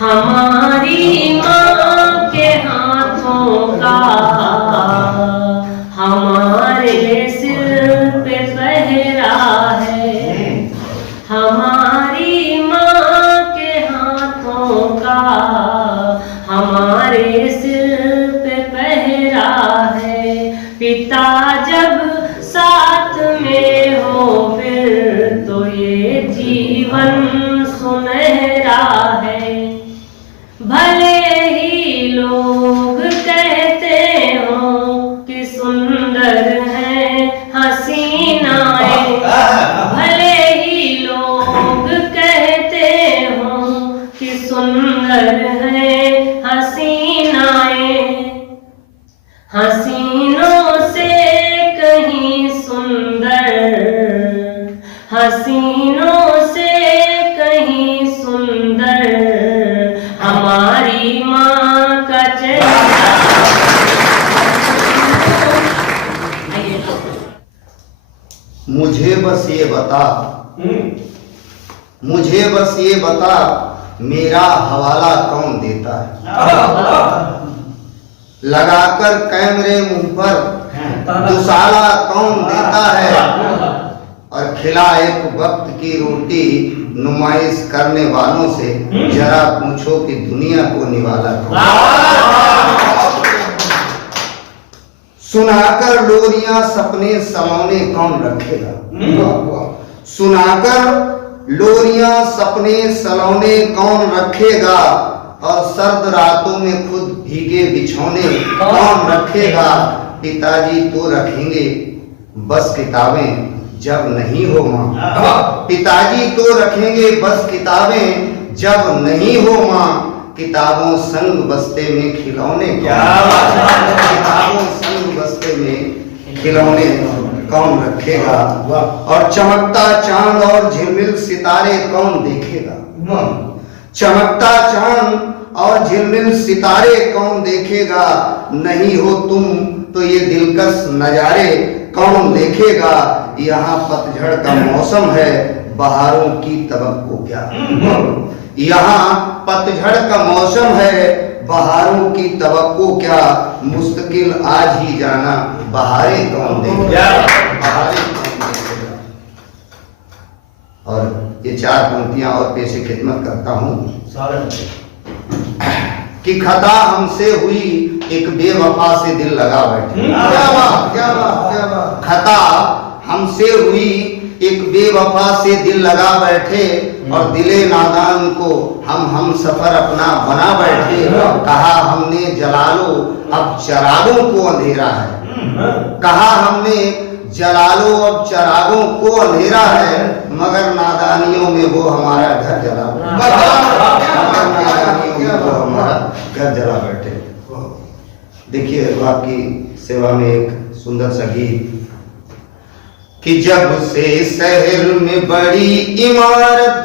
हमारी माँ के हाथों का हमारे सिर पे पहरा है। हमारी माँ के हाथों का हमारे सिर पे पहरा है। पिता जब साथ में हो फिर तो ये जीवन सुनहरा है। भले ही लोग कहते हो कि सुंदर है हसीनाएं, भले ही लोग कहते हो कि सुंदर है हसीनाएं, हसीनों से कहीं सुंदर, हसीनों से कहीं सुंदर हमारी माँ का चेहरा। मुझे बस ये बता, मुझे बस ये बता, मेरा हवाला कौन देता है? लगाकर कैमरे मुंह पर दुसाला कौन देता है? और खिला एक वक्त की रोटी नुमाइश करने वालों से जरा पूछो कि दुनिया को निवाला कौन? सुनाकर लोरियां सपने सलौने कौन रखेगा? सुनाकर लोरियां सपने सलौने कौन रखेगा? और सर्द रातों में खुद भीगे बिछौने कौन रखेगा? पिताजी तो रखेंगे बस किताबें जब नहीं हो माँ, पिताजी तो रखेंगे बस किताबें जब नहीं हो माँ। किताबों संग बस्ते में खिलौने, क्या किताबों संग बस्ते में खिलौने कौन रखेगा? और चमकता चांद और झिलमिल सितारे कौन देखेगा? चमकता चांद और झिलमिल सितारे कौन देखेगा? नहीं हो तुम तो ये दिलकश नजारे कौन देखेगा? यहाँ पतझड़ का मौसम है, बहारों की तवक्को क्या? यहाँ पतझड़ का मौसम है, बहारों की तवक्को क्या? मुस्तकिल आज ही जाना बहारें कौन देखेगा? बहारें कौन देखेगा? और ये चार पंक्तियां और पेश खिदमत करता हूँ कि खता हमसे हुई एक बेवफा से दिल लगा बैठे। क्या बात, क्या बात, क्या बात। खता हमसे हुई एक बेवफा से दिल लगा बैठे और दिले नादान को हम सफर अपना बना बैठे। कहा हमने जलालो अब चरागों को अंधेरा है, कहा हमने जलालो अब चरागों को अंधेरा है, मगर नादानियों में वो हमारा घर जला, वो हमारा घर जला बैठे। देखिए आपकी सेवा में एक सुंदर सा गीत कि जब से शहर में बड़ी इमारत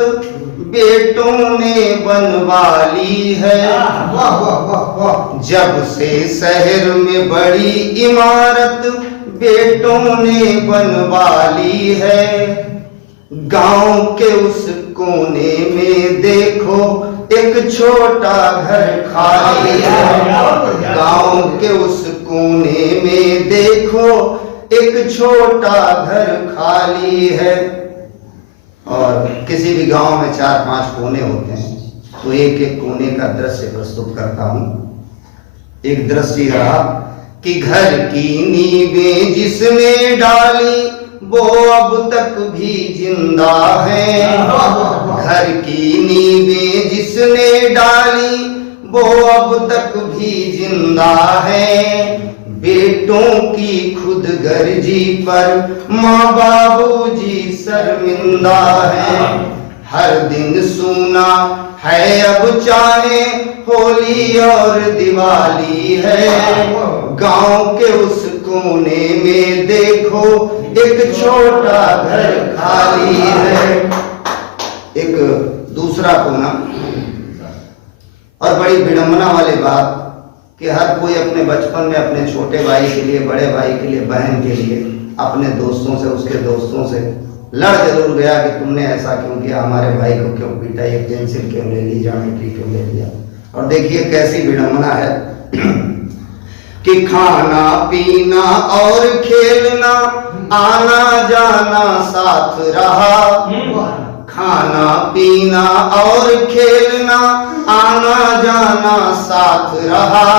बेटों ने बनवा ली है, जब से शहर में बड़ी इमारत बेटों ने बनवा ली है, गांव के उस कोने में देखो एक छोटा घर खाली है, गांव के उस कोने में देखो एक छोटा घर खाली है। और किसी भी गांव में 4-5 कोने होते हैं, तो एक एक कोने का दृश्य प्रस्तुत करता हूं। एक दृश्य रहा कि घर की नींवें जिसने डाली वो अब तक भी जिंदा है, घर की नींवें जिसने डाली वो अब तक भी जिंदा है। बेटों की खुद गर्जी पर माँ बाबूजी शर्मिंदा है, हर दिन सूना है अब चाहे होली और दिवाली है, गांव के उस कोने में देखो एक छोटा घर खाली है। एक दूसरा कोना, और बड़ी विडंबना वाली बात कि हर कोई अपने बचपन में अपने छोटे भाई के लिए, बड़े भाई के लिए, बहन के लिए, अपने दोस्तों से, उसके दोस्तों से लड़ जरूर गया कि तुमने ऐसा क्यों किया, हमारे भाई को क्यों पीटा, ये पेंसिल क्यों ले ली, ज्योमेट्री क्यों ले लिया। और देखिए कैसी विडंबना है कि खाना पीना और खेलना आना जाना साथ रहा, खाना पीना और खेलना आना जाना साथ रहा,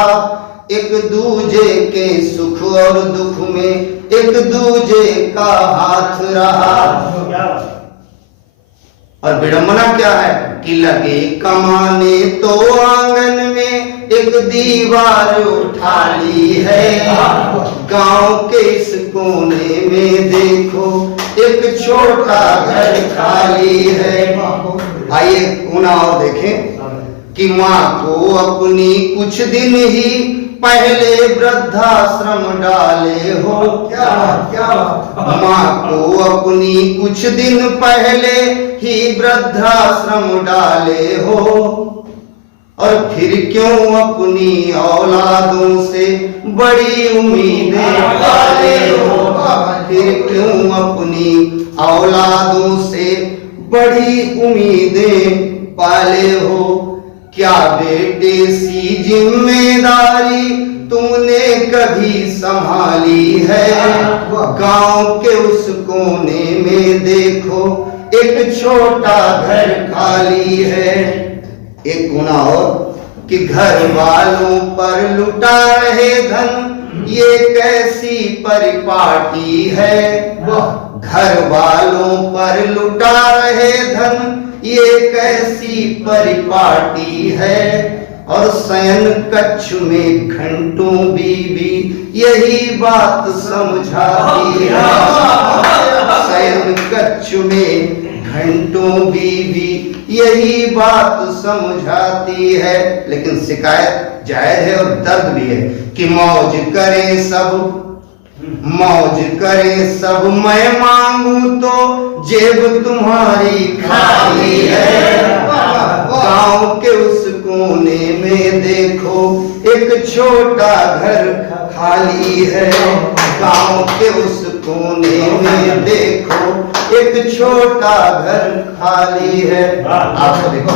एक दूजे के सुख और दुख में एक दूजे का हाथ रहा। और विडंबना क्या है कि लगे कमाने तो आंगन में एक दीवार उठा ली है, गांव के इस कोने में देखो एक छोटा घर खाली है। आइए गुना और देखें कि माँ को अपनी कुछ दिन ही पहले वृद्धाश्रम डाले हो, माँ को अपनी कुछ दिन पहले ही वृद्धाश्रम डाले हो, और फिर क्यों अपनी औलादों से बड़ी उम्मीदें पाले हो, फिर क्यों अपनी औलादों से बड़ी उम्मीदें पाले हो। क्या बेटे सी जिम्मेदारी तुमने कभी संभाली है, गांव के उस कोने में देखो एक छोटा घर खाली है। एक गुना और कि घर वालों पर लुटा रहे धन ये कैसी परिपाटी है, घर वालों पर लुटा रहे धन ये कैसी परिपाटी है, और शयन कक्ष में घंटों बीवी यही बात समझाती है, शयन कक्ष में घंटों बीवी यही बात समझाती है। लेकिन शिकायत जायज है और दर्द भी है कि मौज करें सब, मौज करें सब, मैं मांगू तो जेब तुम्हारी खाली है, गांव के उस कोने में देखो एक छोटा घर खाली है, गांव के उस कोने में देखो एक छोटा घर खाली है। आप देखो